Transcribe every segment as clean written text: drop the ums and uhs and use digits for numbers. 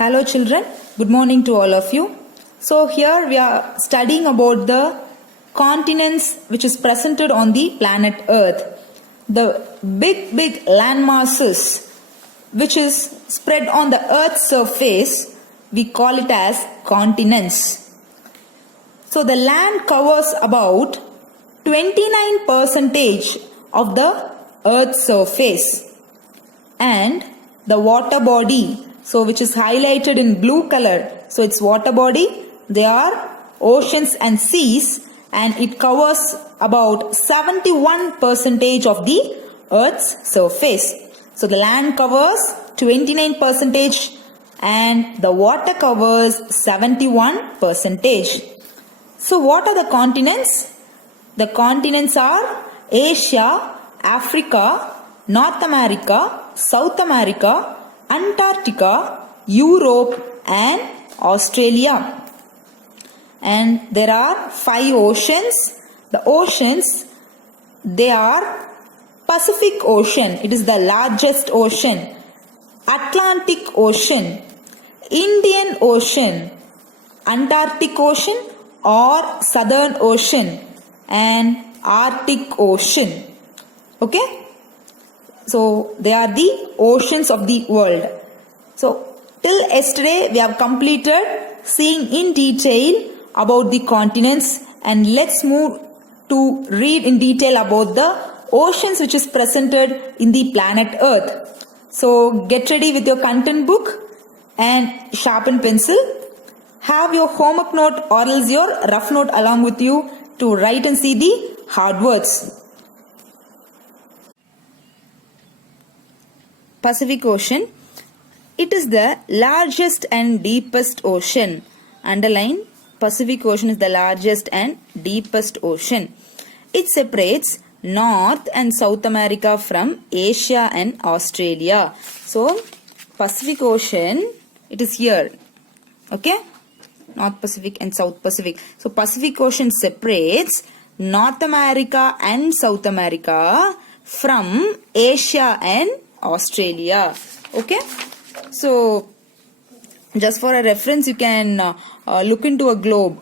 Hello children, good morning to all of you. So here we are studying about the continents which is presented on the planet Earth. The big land masses which is spread on the Earth's surface, we call it as continents. So the land covers about 29% of the Earth's surface, and the water body, so which is highlighted in blue color, so it's water body, they are oceans and seas, and it covers about 71% of the Earth's surface. So the land covers 29% and the water covers 71%. So what are the continents? The continents are Asia, Africa, North America, South America, Antarctica, Europe and Australia. And there are 5 oceans. The oceans, they are Pacific Ocean, it is the largest ocean. Atlantic Ocean, Indian Ocean, Antarctic Ocean or Southern Ocean, and Arctic Ocean. Okay? So they are the oceans of the world. So till yesterday we have completed seeing in detail about the continents, and let's move to read in detail about the oceans which is presented in the planet Earth. So get ready with your content book and sharpen pencil. Have your homework note or else your rough note along with you to write and see the hard words. Pacific Ocean. It is the largest and deepest ocean. Underline, Pacific Ocean is the largest and deepest ocean. It separates North and South America from Asia and Australia. So, Pacific Ocean, it is here. Okay? North Pacific and South Pacific. So, Pacific Ocean separates North America and South America from Asia and Australia. Okay? So, just for a reference, you can look into a globe.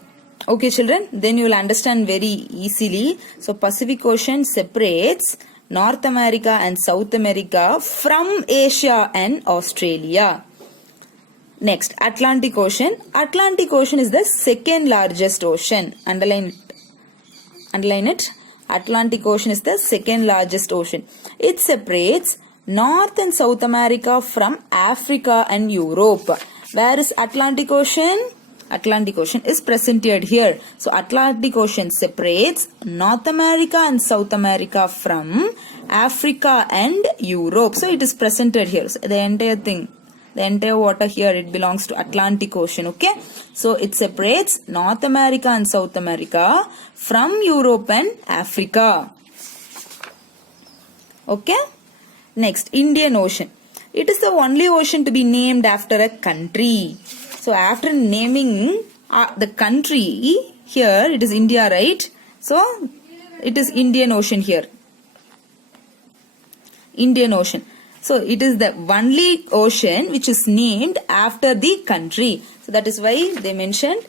Okay, children? Then you will understand very easily. So, Pacific Ocean separates North America and South America from Asia and Australia. Next, Atlantic Ocean. Atlantic Ocean is the second largest ocean. Underline it. Atlantic Ocean is the second largest ocean. It separates North and South America from Africa and Europe. Where is Atlantic Ocean? Atlantic Ocean is presented here. So Atlantic Ocean separates North America and South America from Africa and Europe. So it is presented here. So the entire thing, the entire water here, it belongs to Atlantic Ocean. Okay. So it separates North America and South America from Europe and Africa. Okay. Next, Indian Ocean. It is the only ocean to be named after a country. So after naming the country, here it is India, right? So it is Indian Ocean here. Indian Ocean. So it is the only ocean which is named after the country. So that is why they mentioned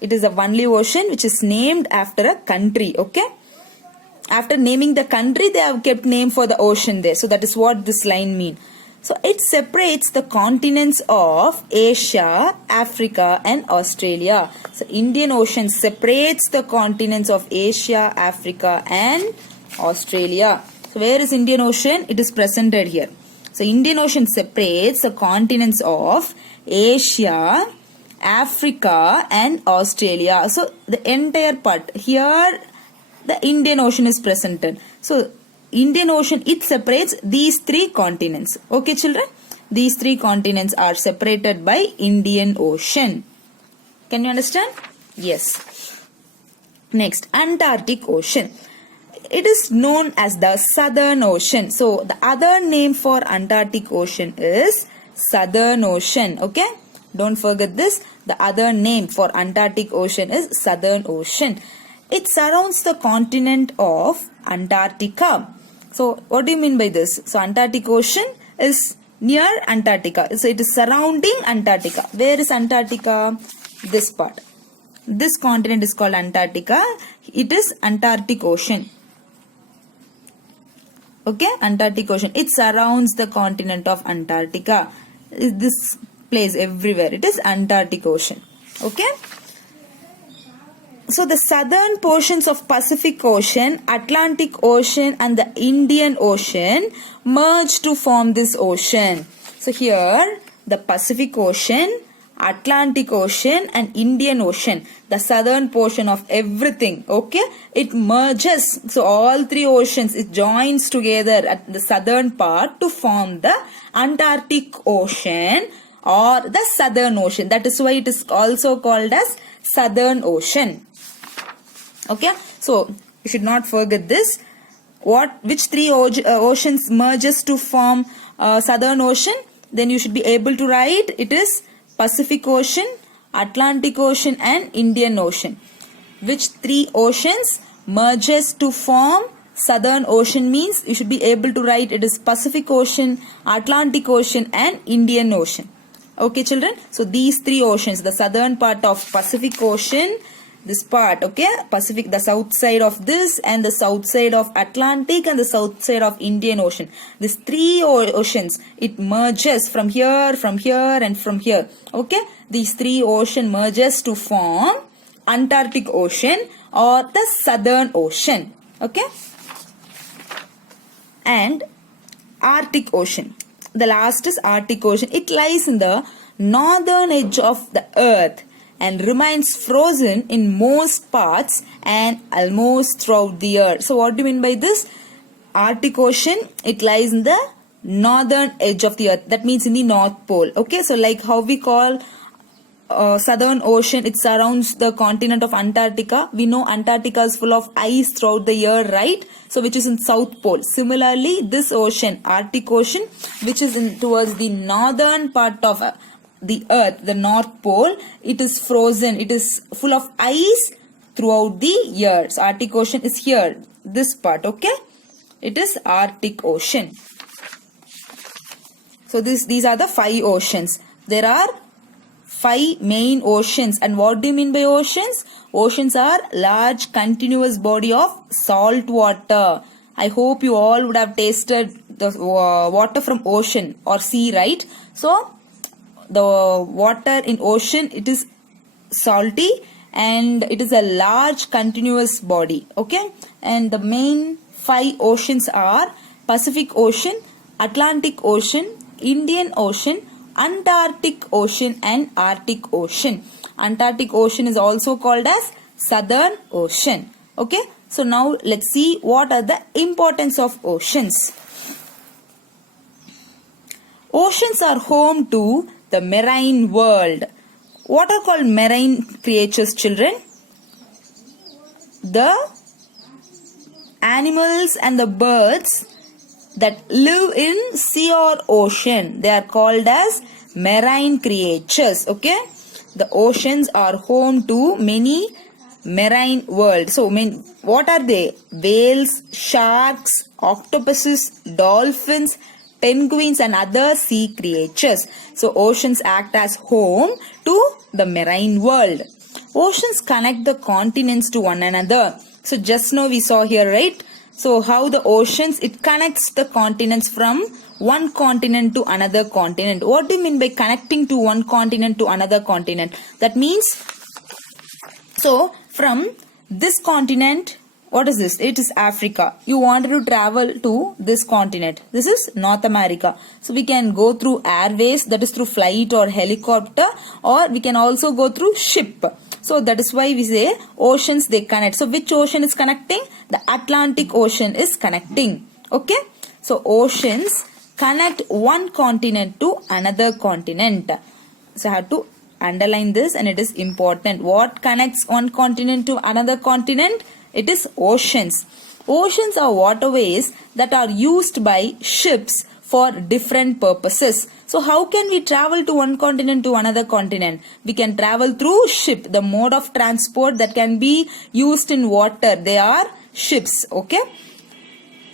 it is the only ocean which is named after a country. Okay. After naming the country, they have kept name for the ocean there. So that is what this line means. So it separates the continents of Asia, Africa and Australia. So Indian Ocean separates the continents of Asia, Africa and Australia. So where is Indian Ocean? It is presented here. So Indian Ocean separates the continents of Asia, Africa and Australia. So the entire part here, the Indian Ocean is presented. So Indian Ocean, it separates these 3 continents. Okay, children? These 3 continents are separated by Indian Ocean. Can you understand? Yes. Next, Antarctic Ocean. It is known as the Southern Ocean. So, the other name for Antarctic Ocean is Southern Ocean. Okay? Don't forget this. The other name for Antarctic Ocean is Southern Ocean. It surrounds the continent of Antarctica. So, what do you mean by this? So, Antarctic Ocean is near Antarctica. So it is surrounding Antarctica. Where is Antarctica? This part. This continent is called Antarctica. It is Antarctic Ocean. Okay, Antarctic Ocean. It surrounds the continent of Antarctica. This place everywhere. It is Antarctic Ocean. Okay. So the southern portions of Pacific Ocean, Atlantic Ocean and the Indian Ocean merge to form this ocean. So here the Pacific Ocean, Atlantic Ocean and Indian Ocean, the southern portion of everything, okay, it merges. So all three oceans, it joins together at the southern part to form the Antarctic Ocean or the Southern Ocean. That is why it is also called as Southern Ocean. Okay, so you should not forget this. Which three oceans merges to form Southern Ocean? Then you should be able to write it is Pacific Ocean, Atlantic Ocean and Indian Ocean. Which three oceans merges to form Southern Ocean means you should be able to write it is Pacific Ocean, Atlantic Ocean and Indian Ocean. Okay children, so these three oceans, the southern part of Pacific Ocean, this part, okay, Pacific, the south side of this and the south side of Atlantic and the south side of Indian Ocean. These three oceans, it merges from here and from here. Okay, these three ocean merges to form Antarctic Ocean or the Southern Ocean. Okay, and Arctic Ocean. The last is Arctic Ocean. It lies in the northern edge of the earth and remains frozen in most parts and almost throughout the year. So what do you mean by this? Arctic Ocean, it lies in the northern edge of the earth. That means in the North Pole. Okay, so like how we call Southern Ocean, it surrounds the continent of Antarctica. We know Antarctica is full of ice throughout the year, right? So which is in South Pole. Similarly, this ocean, Arctic Ocean, which is in towards the northern part of the earth, the North Pole, it is frozen. It is full of ice throughout the year. So Arctic Ocean is here, this part, okay? It is Arctic Ocean. So these are the 5 oceans. There are 5 main oceans. And what do you mean by oceans? Oceans are large continuous body of salt water. I hope you all would have tasted the water from ocean or sea, right? So the water in ocean, it is salty and it is a large continuous body. Okay, and the main 5 oceans are Pacific Ocean, Atlantic Ocean, Indian Ocean, Antarctic Ocean and Arctic Ocean. Antarctic Ocean is also called as Southern Ocean. Okay, so now let's see what are the importance of oceans. Oceans are home to the marine world. What are called marine creatures, children? The animals and the birds that live in sea or ocean, they are called as marine creatures. Okay, the oceans are home to many marine world. So what are they? Whales, sharks, octopuses, dolphins, penguins and other sea creatures. So oceans act as home to the marine world. Oceans connect the continents to one another. So just now we saw here, right? So how the oceans, it connects the continents from one continent to another continent. What do you mean by connecting to one continent to another continent? That means, so from this continent, what is this? It is Africa. You wanted to travel to this continent. This is North America. So we can go through airways, that is through flight or helicopter, or we can also go through ship. So that is why we say oceans, they connect. So which ocean is connecting? The Atlantic Ocean is connecting. Okay. So oceans connect one continent to another continent. So I have to underline this and it is important. What connects one continent to another continent? It is oceans. Oceans are waterways that are used by ships for different purposes. So how can we travel to one continent to another continent? We can travel through ship. The mode of transport that can be used in water, they are ships. Okay.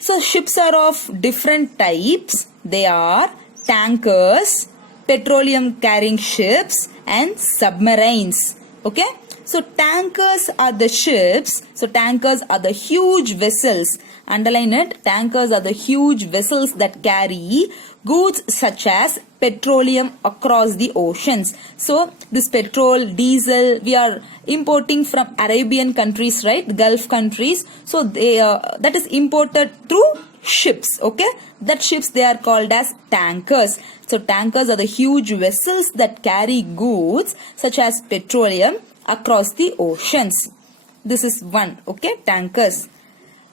So ships are of different types. They are tankers, petroleum carrying ships, and submarines. Okay, so tankers are the ships. So tankers are the huge vessels. Underline it. Tankers are the huge vessels that carry goods such as petroleum across the oceans. So this petrol, diesel, we are importing from Arabian countries, right? Gulf countries. So they that is imported through ships. Okay, that ships, they are called as tankers. So tankers are the huge vessels that carry goods such as petroleum across the oceans. This is one. Okay, tankers.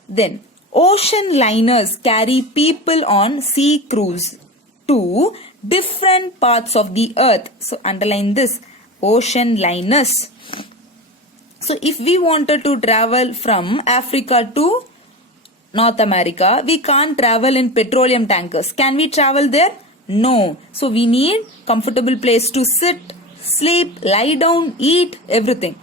Then ocean liners carry people on sea cruise to different parts of the earth. So underline this, ocean liners. So if we wanted to travel from Africa to North America, we can't travel in petroleum tankers. Can we travel there? No. So we need comfortable place to sit, sleep, lie down, eat, everything.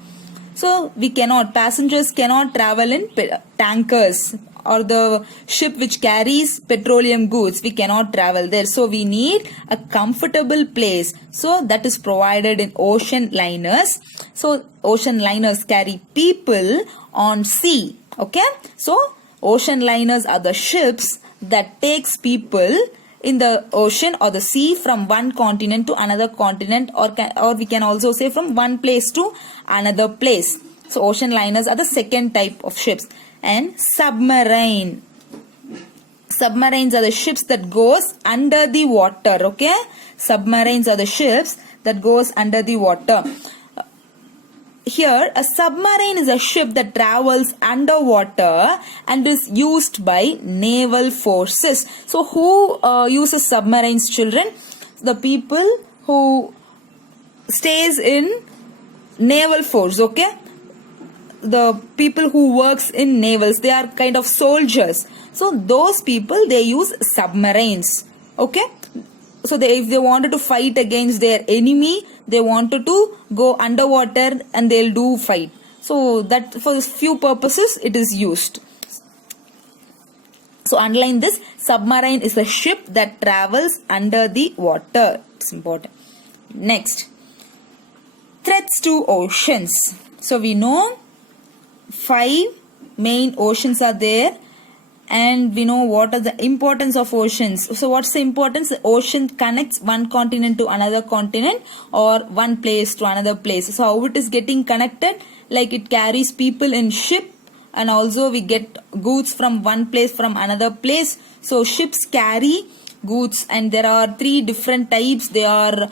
So we cannot, passengers cannot travel in tankers or the ship which carries petroleum goods. We cannot travel there. So we need a comfortable place. So that is provided in ocean liners. So ocean liners carry people on sea. Okay. So ocean liners are the ships that takes people in the ocean or the sea from one continent to another continent, or we can also say from one place to another place. So ocean liners are the second type of ships. And submarine. Submarines are the ships that goes under the water. Okay, submarines are the ships that goes under the water. Here, a submarine is a ship that travels underwater and is used by naval forces. So who uses submarines, children? The people who stays in naval force. Okay, the people who works in navals, they are kind of soldiers. So those people, they use submarines. Okay, so if they wanted to fight against their enemy, they wanted to go underwater and they'll do fight. So that for few purposes it is used. So underline this, submarine is a ship that travels under the water. It's important. Next, threats to oceans. So we know 5 main oceans are there, and we know what are the importance of oceans. So what's the importance? The ocean connects one continent to another continent or one place to another place. So how it is getting connected? Like it carries people in ship, and also we get goods from one place from another place. So ships carry goods, and there are 3 different types. They are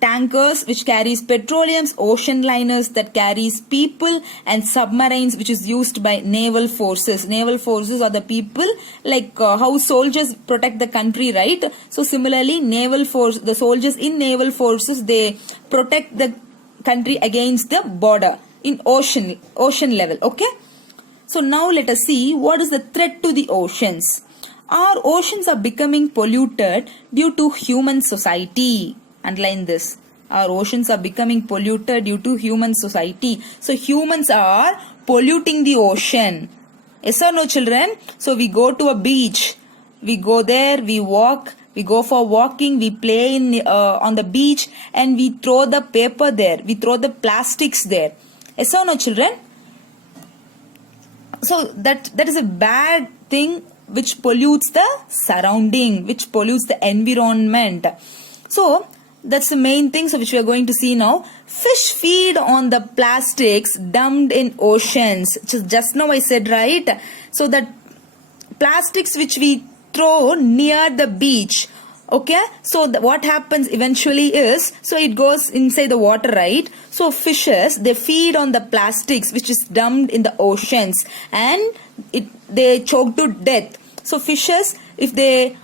tankers which carries petroleums, ocean liners that carries people, and submarines which is used by naval forces. Naval forces are the people like how soldiers protect the country, right? So similarly, the soldiers in naval forces, they protect the country against the border in ocean level. Okay, so now let us see what is the threat to the oceans. Our oceans are becoming polluted due to human society. Underline this. Our oceans are becoming polluted due to human society. So humans are polluting the ocean. Yes or no, children? So we go to a beach. We go there, we walk, we go for walking, we play on the beach, and we throw the paper there. We throw the plastics there. Yes or no, children? So that is a bad thing which pollutes the surrounding, which pollutes the environment. So that's the main thing, so which we are going to see now. Fish feed on the plastics dumped in oceans. Just now I said, right? So that plastics which we throw near the beach. Okay, so what happens eventually is, so it goes inside the water, right? So fishes, they feed on the plastics which is dumped in the oceans, and they choke to death. So fishes, if they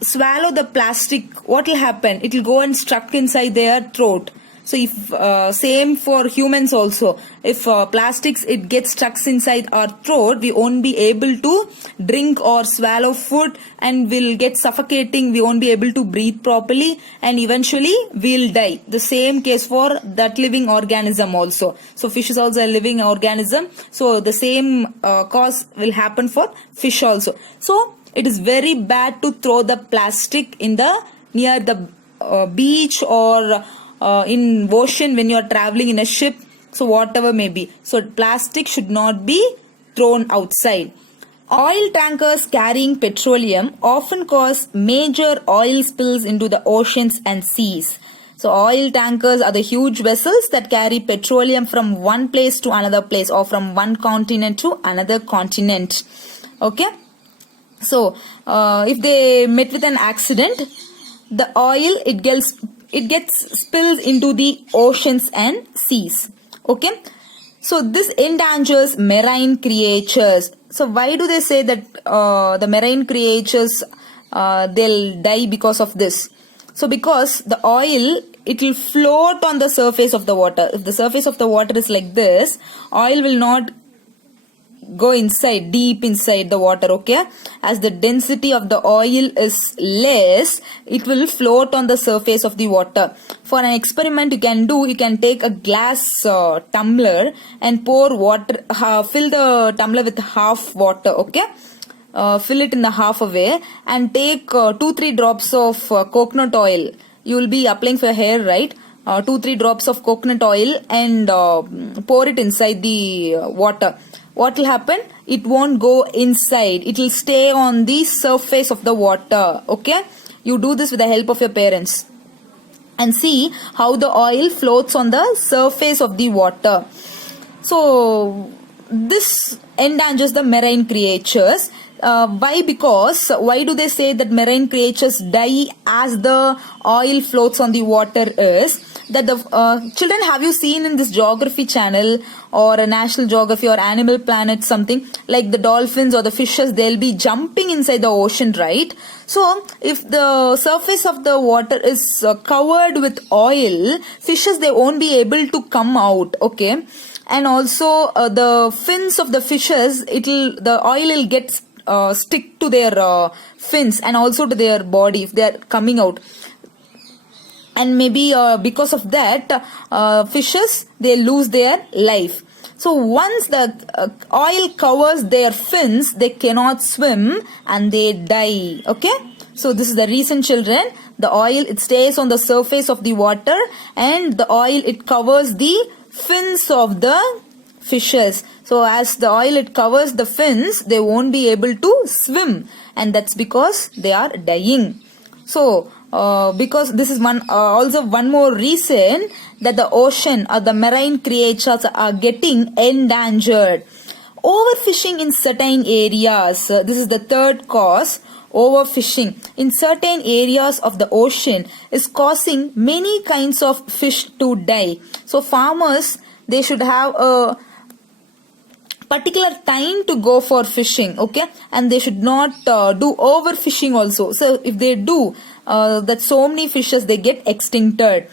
swallow the plastic, what will happen? It will go and stuck inside their throat. So if same for humans also, if plastics it gets stuck inside our throat, we won't be able to drink or swallow food, and we'll get suffocating. We won't be able to breathe properly, and eventually we'll die. The same case for that living organism also. So fish is also a living organism. So the same cause will happen for fish also. So it is very bad to throw the plastic in the near the beach or in ocean when you are traveling in a ship. So whatever may be. So plastic should not be thrown outside. Oil tankers carrying petroleum often cause major oil spills into the oceans and seas. So oil tankers are the huge vessels that carry petroleum from one place to another place or from one continent to another continent. Okay. So if they met with an accident, the oil it gets spilled into the oceans and seas. Okay. So this endangers marine creatures. So why do they say that the marine creatures they'll die because of this? So because the oil it will float on the surface of the water. If the surface of the water is like this, oil will not go inside, deep inside the water, okay? As the density of the oil is less, it will float on the surface of the water. For an experiment you can take a glass tumbler and pour water, fill the tumbler with half water, okay? Fill it in the half away and take 2-3 drops of coconut oil. You will be applying for your hair, right? 2-3 drops of coconut oil and pour it inside the water. What will happen? It won't go inside. It will stay on the surface of the water. Okay? You do this with the help of your parents. And see how the oil floats on the surface of the water. So, this endangers the marine creatures. Why? Because why do they say that marine creatures die as the oil floats on the water is that the children, have you seen in this geography channel or a National Geography or Animal Planet something like the dolphins or the fishes, they'll be jumping inside the ocean, right? So if the surface of the water is covered with oil, fishes they won't be able to come out, okay? And also the fins of the fishes, the oil will get stick to their fins and also to their body if they are coming out. And maybe because of that fishes they lose their life. So once the oil covers their fins, they cannot swim and they die. Okay, so this is the reason, children. The oil it stays on the surface of the water and the oil it covers the fins of the fishes. So as the oil it covers the fins, they won't be able to swim, and that's because they are dying. So because this is also one more reason that the ocean or the marine creatures are getting endangered. Overfishing in certain areas. This is the third cause. Overfishing in certain areas of the ocean is causing many kinds of fish to die. So farmers, they should have a particular time to go for fishing, okay? And they should not do overfishing also. So if they do, that so many fishes they get extincted.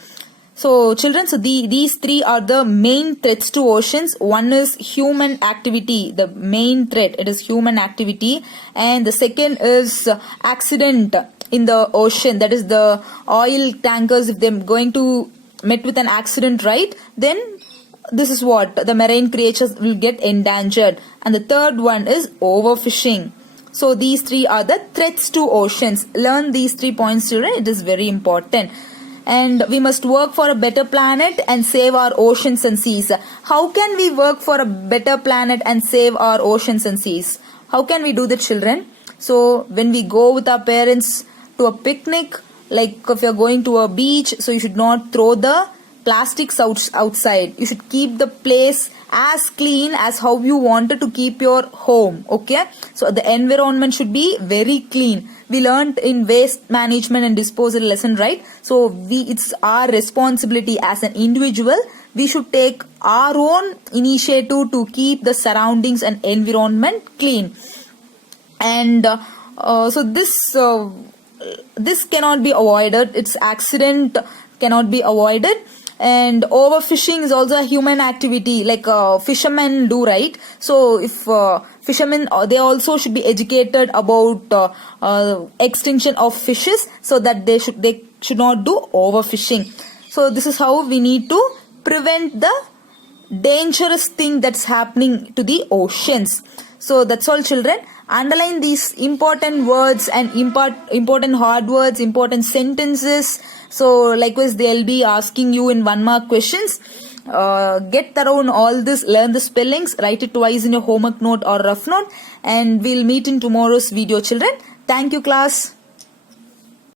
So children, so these three are the main threats to oceans. One is human activity, the main threat, it is human activity. And the second is accident in the ocean, that is the oil tankers, if they're going to met with an accident, right, then this is what the marine creatures will get endangered. And the third one is overfishing. So these three are the threats to oceans. Learn these 3 points, children. It is very important. And we must work for a better planet and save our oceans and seas. How can we work for a better planet and save our oceans and seas? How can we do that, children? So when we go with our parents to a picnic, like if you're going to a beach, so you should not throw the plastics outside. You should keep the place as clean as how you wanted to keep your home, okay? So the environment should be very clean. We learned in waste management and disposal lesson, right? So it's our responsibility as an individual. We should take our own initiative to keep the surroundings and environment clean. And so this cannot be avoided. Its accident cannot be avoided. And overfishing is also a human activity, like fishermen do, right? So if fishermen, they also should be educated about extinction of fishes, so that they should not do overfishing. So this is how we need to prevent the dangerous thing that's happening to the oceans. So that's all, children. Underline these important words and important hard words, important sentences. So likewise they'll be asking you in 1 mark questions. Get thorough on all this, learn the spellings, write it twice in your homework note or rough note, and we'll meet in tomorrow's video, children. Thank you, class.